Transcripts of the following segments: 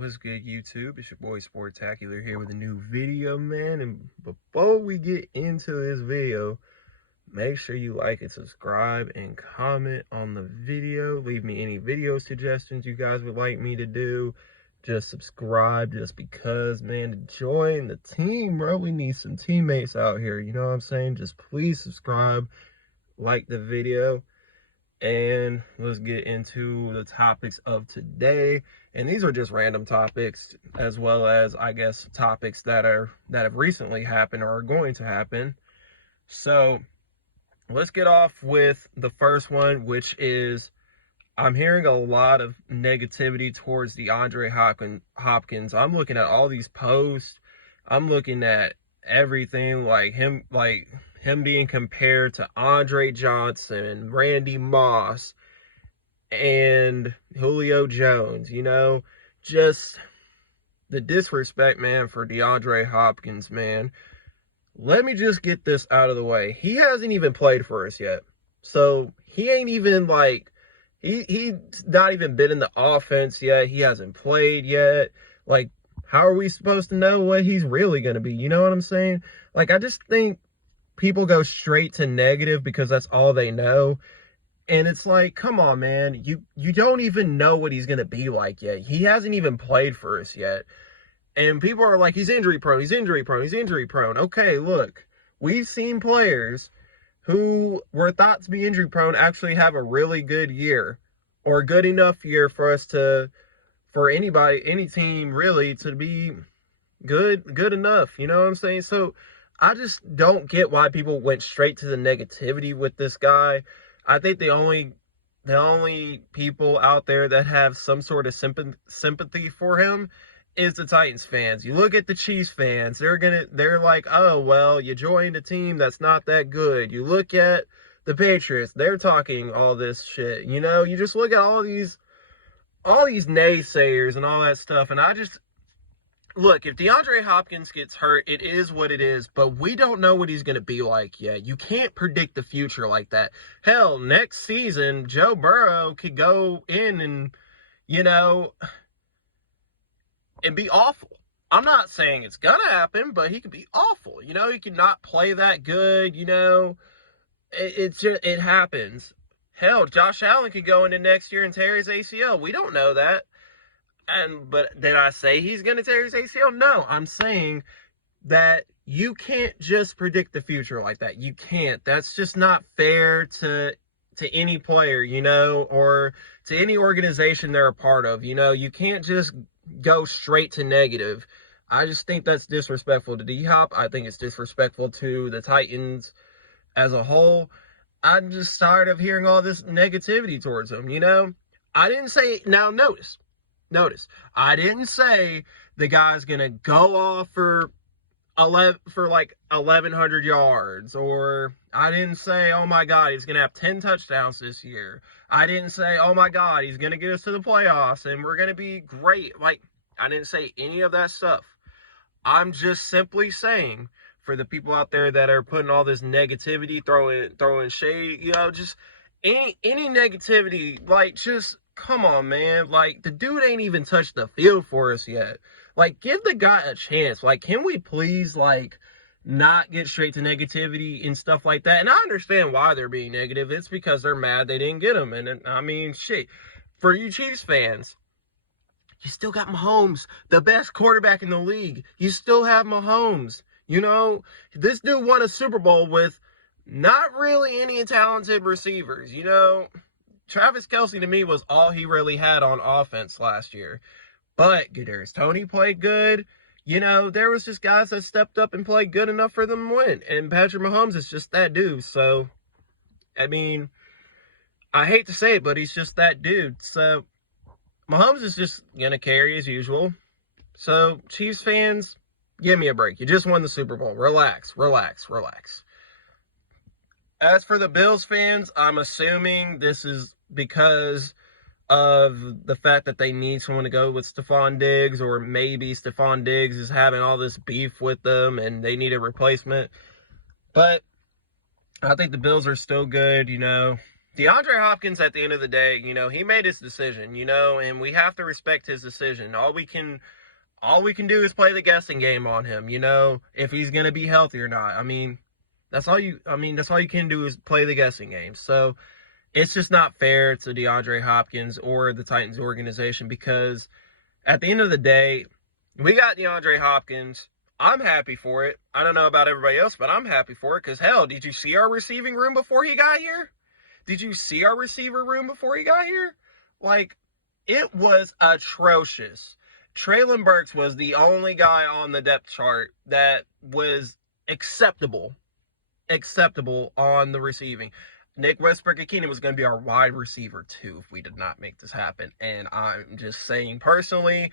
What's good, YouTube? It's your boy Sportacular here with a new video, man. And before we get into this video, make sure you like and subscribe and comment on the video. Leave me any video suggestions you guys would like me to do. Just subscribe just because, man, to join the team, bro. We need some teammates out here. You know what I'm saying? Just please subscribe, like the video. And let's get into the topics of today. And these are just random topics, as well as, I guess, topics that have recently happened or are going to happen. So let's get off with the first one, which is I'm hearing a lot of negativity towards DeAndre Hopkins. I'm looking at all these posts. I'm looking at everything like him being compared to Andre Johnson, Randy Moss, and Julio Jones, you know, just the disrespect, man, for DeAndre Hopkins, man. Let me just get this out of the way. He hasn't even played for us yet. So he ain't even like, he's not even been in the offense yet. He hasn't played yet. Like, how are we supposed to know what he's really going to be? You know what I'm saying? Like, I just think people go straight to negative because that's all they know. And it's like, come on, man. You don't even know what he's going to be like yet. He hasn't even played for us yet. And people are like, he's injury prone, he's injury prone, he's injury prone. Okay, look, we've seen players who were thought to be injury prone actually have a really good year, or a good enough year for us for any team really to be good enough. You know what I'm saying? So I just don't get why people went straight to the negativity with this guy. I think the only people out there that have some sort of sympathy for him is the Titans fans. You look at the Chiefs fans, they're like, oh, well, you joined a team that's not that good. You look at the Patriots, they're talking all this shit. You know, you just look at all these naysayers and all that stuff, and I just look, if DeAndre Hopkins gets hurt, it is what it is, but we don't know what he's going to be like yet. You can't predict the future like that. Hell, next season, Joe Burrow could go in and, you know, and be awful. I'm not saying it's going to happen, but he could be awful. You know, he could not play that good, you know. It happens. Hell, Josh Allen could go into next year and tear his ACL. We don't know that. But did I say he's going to tear his ACL? No, I'm saying that you can't just predict the future like that. You can't. That's just not fair to any player, you know, or to any organization they're a part of. You know, you can't just go straight to negative. I just think that's disrespectful to D-Hop. I think it's disrespectful to the Titans as a whole. I'm just tired of hearing all this negativity towards him, you know. I didn't say, now notice, I didn't say the guy's going to go off for like 1,100 yards, or I didn't say, oh my God, he's going to have 10 touchdowns this year. I didn't say, oh my God, he's going to get us to the playoffs and we're going to be great. Like, I didn't say any of that stuff. I'm just simply saying, for the people out there that are putting all this negativity, throwing shade, you know, just any negativity, like, just come on, man. Like, the dude ain't even touched the field for us yet. Like, give the guy a chance. Like, can we please, like, not get straight to negativity and stuff like that? And I understand why they're being negative. It's because they're mad they didn't get him. And I mean, shit. For you Chiefs fans, you still got Mahomes, the best quarterback in the league. You still have Mahomes. You know, this dude won a Super Bowl with not really any talented receivers. You know, Travis Kelce, to me, was all he really had on offense last year. But Kadarius Toney played good. You know, there was just guys that stepped up and played good enough for them to win. And Patrick Mahomes is just that dude. So, I mean, I hate to say it, but he's just that dude. So, Mahomes is just going to carry as usual. So, Chiefs fans, give me a break. You just won the Super Bowl. Relax. As for the Bills fans, I'm assuming this is because of the fact that they need someone to go with Stephon Diggs, or maybe Stephon Diggs is having all this beef with them and they need a replacement. But I think the Bills are still good, you know. DeAndre Hopkins, at the end of the day, you know, he made his decision, you know, and we have to respect his decision. All we can do is play the guessing game on him, you know, if he's going to be healthy or not. That's all you can do is play the guessing game. So it's just not fair to DeAndre Hopkins or the Titans organization, because at the end of the day, we got DeAndre Hopkins. I'm happy for it. I don't know about everybody else, but I'm happy for it, because hell, did you see our receiving room before he got here? Did you see our receiver room before he got here? Like, it was atrocious. Treylon Burks was the only guy on the depth chart that was acceptable on the receiving. Nick Westbrook-Ikhine was going to be our wide receiver too if we did not make this happen. And I'm just saying personally,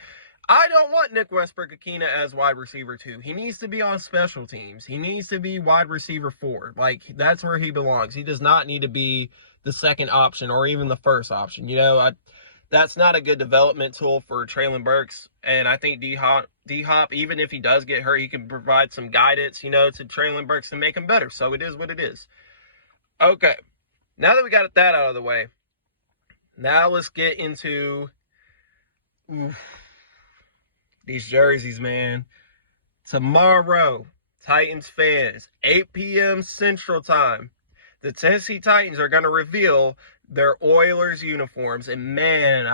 I don't want Nick Westbrook-Ikhine as wide receiver 2. He needs to be on special teams. He needs to be wide receiver 4. Like, that's where he belongs. He does not need to be the second option or even the first option. You know, that's not a good development tool for Treylon Burks. And I think D-Hop, even if he does get hurt, he can provide some guidance, you know, to Treylon Burks to make him better. So it is what it is. Okay. Now that we got that out of the way, now let's get into these jerseys, man. Tomorrow, Titans fans, 8 p.m. Central Time, the Tennessee Titans are going to reveal their Oilers uniforms. And man,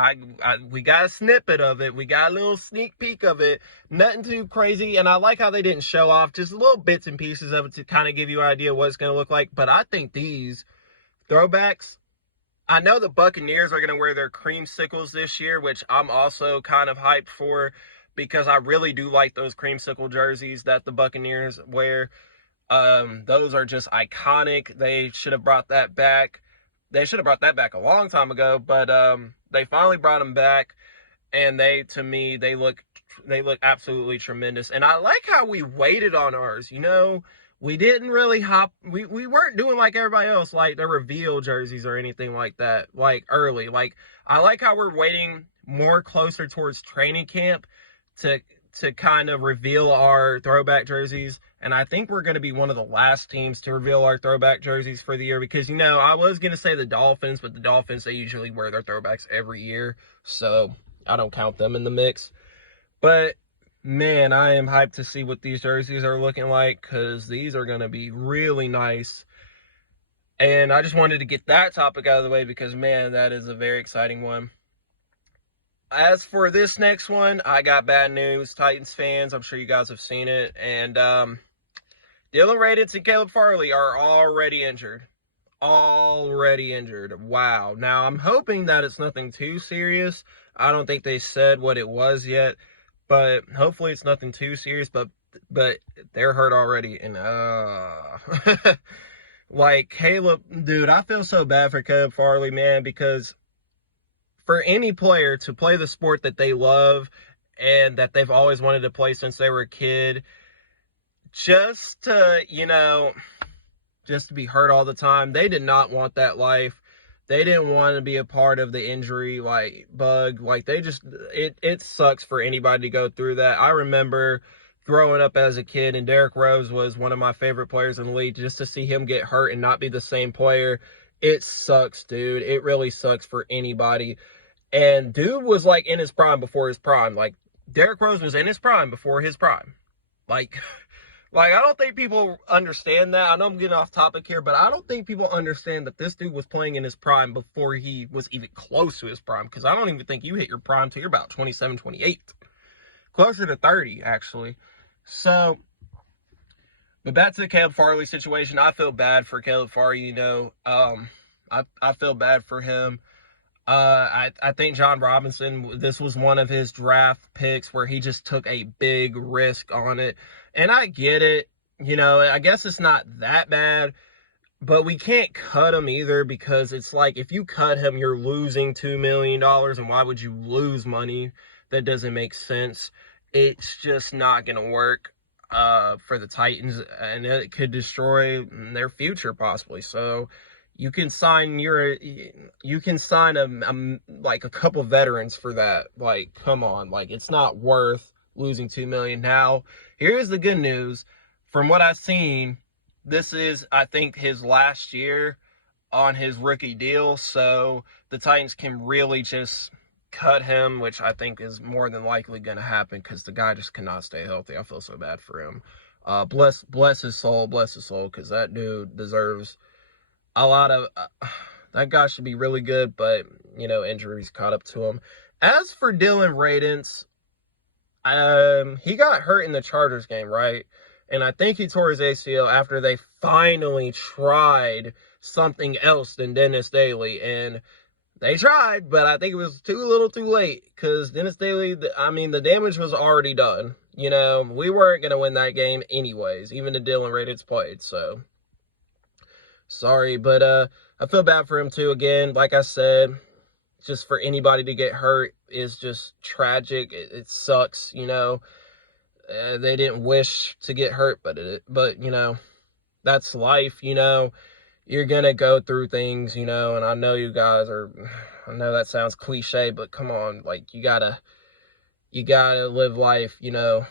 we got a snippet of it. We got a little sneak peek of it. Nothing too crazy. And I like how they didn't show off just little bits and pieces of it to kind of give you an idea what it's going to look like. But I think these throwbacks, I know the Buccaneers are going to wear their creamsicles this year, which I'm also kind of hyped for, because I really do like those creamsicle jerseys that the Buccaneers wear. Those are just iconic. They should have brought that back. They should have brought that back a long time ago, but they finally brought them back, and to me, they look absolutely tremendous. And I like how we waited on ours. You know, we didn't really we weren't doing like everybody else, like the reveal jerseys or anything like that, like early. Like, I like how we're waiting more closer towards training camp to kind of reveal our throwback jerseys. And I think we're going to be one of the last teams to reveal our throwback jerseys for the year, because, you know, I was going to say the Dolphins, but the Dolphins, they usually wear their throwbacks every year, so I don't count them in the mix. But man, I am hyped to see what these jerseys are looking like, because these are going to be really nice. And I just wanted to get that topic out of the way, because man, that is a very exciting one. As for this next one, I got bad news, Titans fans. I'm sure you guys have seen it. And Dylan Radunz and Caleb Farley are already injured. Wow. Now, I'm hoping that it's nothing too serious. I don't think they said what it was yet, but hopefully it's nothing too serious. But they're hurt already. And like, Caleb, dude, I feel so bad for Caleb Farley, man, because for any player to play the sport that they love and that they've always wanted to play since they were a kid, just to be hurt all the time, they did not want that life. They didn't want to be a part of the injury bug. Like, it sucks for anybody to go through that. I remember growing up as a kid, and Derrick Rose was one of my favorite players in the league. Just to see him get hurt and not be the same player, it sucks, dude. It really sucks for anybody. And dude was like in his prime before his prime. Like, Derrick Rose was in his prime before his prime. Like I don't think people understand that. I know I'm getting off topic here, but I don't think people understand that this dude was playing in his prime before he was even close to his prime. Because I don't even think you hit your prime till you're about 27, 28. Closer to 30, actually. So, but back to the Caleb Farley situation. I feel bad for Caleb Farley, you know. I feel bad for him. I think John Robinson, this was one of his draft picks where he just took a big risk on it. And I get it. You know, I guess it's not that bad. But we can't cut him either, because it's like, if you cut him, you're losing $2 million. And why would you lose money? That doesn't make sense. It's just not going to work for the Titans, and it could destroy their future possibly. So you can sign like a couple veterans for that. Like, come on, like, it's not worth losing $2 million. Now, here's the good news. From what I've seen, this is, I think, his last year on his rookie deal, so the Titans can really just cut him, which I think is more than likely going to happen because the guy just cannot stay healthy. I feel so bad for him. Bless his soul, because that dude deserves a lot of... that guy should be really good, but, you know, injuries caught up to him. As for Dylan Radunz, he got hurt in the Chargers game, right? And I think he tore his ACL after they finally tried something else than Dennis Daly. And they tried, but I think it was too little too late. Because Dennis Daly, the damage was already done. You know, we weren't going to win that game anyways, even if Dylan Radunz played. So, sorry, but I feel bad for him too. Again, like I said, just for anybody to get hurt is just tragic. It sucks, you know. They didn't wish to get hurt, but you know, that's life, you know. You're going to go through things, you know, and I know you guys are, I know that sounds cliche, but come on, like, you gotta live life, you know.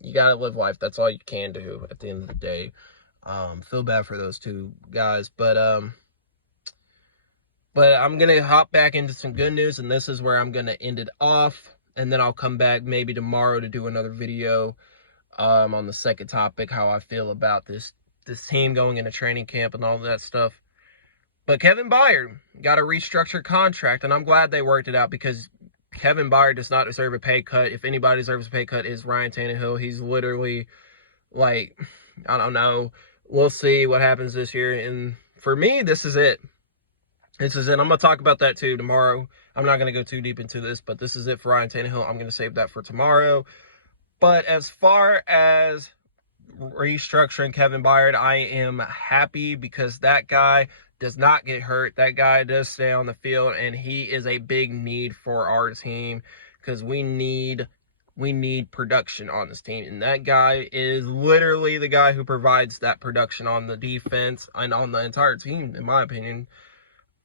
You gotta live life. That's all you can do at the end of the day. Feel bad for those two guys, but I'm gonna hop back into some good news, and this is where I'm gonna end it off, and then I'll come back maybe tomorrow to do another video on the second topic, how I feel about this team going into training camp and all that stuff. But Kevin Byard got a restructured contract, and I'm glad they worked it out because Kevin Byard does not deserve a pay cut. If anybody deserves a pay cut, is Ryan Tannehill. He's literally, like, I don't know. We'll see what happens this year. And for me, this is it. This is it. I'm going to talk about that too tomorrow. I'm not going to go too deep into this, but this is it for Ryan Tannehill. I'm going to save that for tomorrow. But as far as restructuring Kevin Byard, I am happy because that guy does not get hurt. That guy does stay on the field, and he is a big need for our team because we need production on this team, and that guy is literally the guy who provides that production on the defense and on the entire team, in my opinion.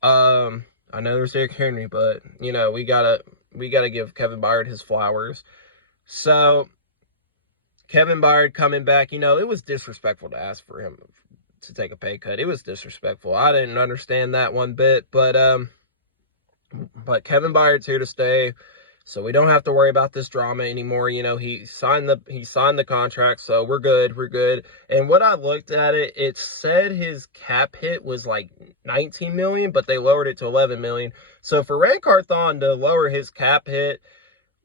I know there's Derrick Henry, but you know, we gotta give Kevin Byard his flowers. So Kevin Byard coming back, you know, it was disrespectful to ask for him to take a pay cut. It was disrespectful. I didn't understand that one bit, but Kevin Byard's here to stay, so we don't have to worry about this drama anymore. You know, he signed the contract, so we're good. And what I looked at it said his cap hit was like $19 million, but they lowered it to $11 million. So for Ray Carthon to lower his cap hit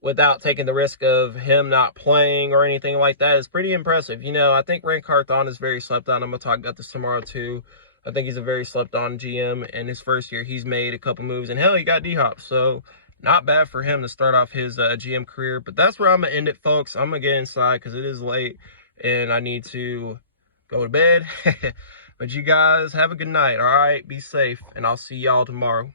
without taking the risk of him not playing or anything like that is pretty impressive. You know, I think Ray Carthon is very slept on. I'm going to talk about this tomorrow too. I think he's a very slept on GM. In his first year, he's made a couple moves. And hell, he got D-Hop. So not bad for him to start off his GM career. But that's where I'm going to end it, folks. I'm going to get inside because it is late and I need to go to bed. But you guys have a good night, all right? Be safe, and I'll see y'all tomorrow.